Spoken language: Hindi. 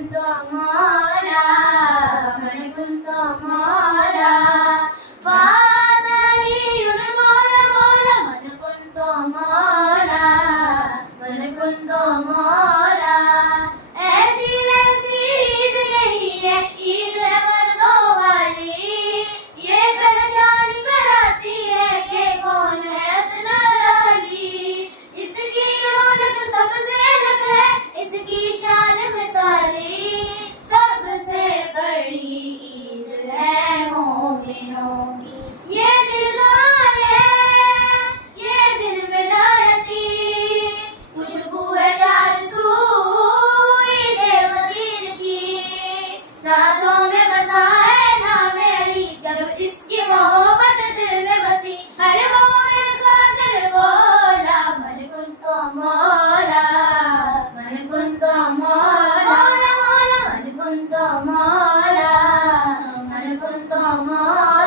kunto mola, man kunto mola. Fadaliyul mola mola, man kunto mola, man kunto mola. ऐसी वैसी ईद यही है, ईद है मर्दों वाली, ये पहचान कराती है कि कौन है असगर अली। इसकी रौनक सबसे अलग है, इसकी शान मिसाली, सबसे बड़ी ईद है मोमिनों की। ये दिन दुआए, ये दिन विलायती, खुशबू है चार सू ईद मदीन की। सांसों में बसा है नाम अली, जब इसकी मोहब्बत दिल में बसी, हर मोमिन का दिल बोला मन कुंतो मोला, मन कुंतो मोला, मोला मन कुंतो मोला, मन कुंतो मोला।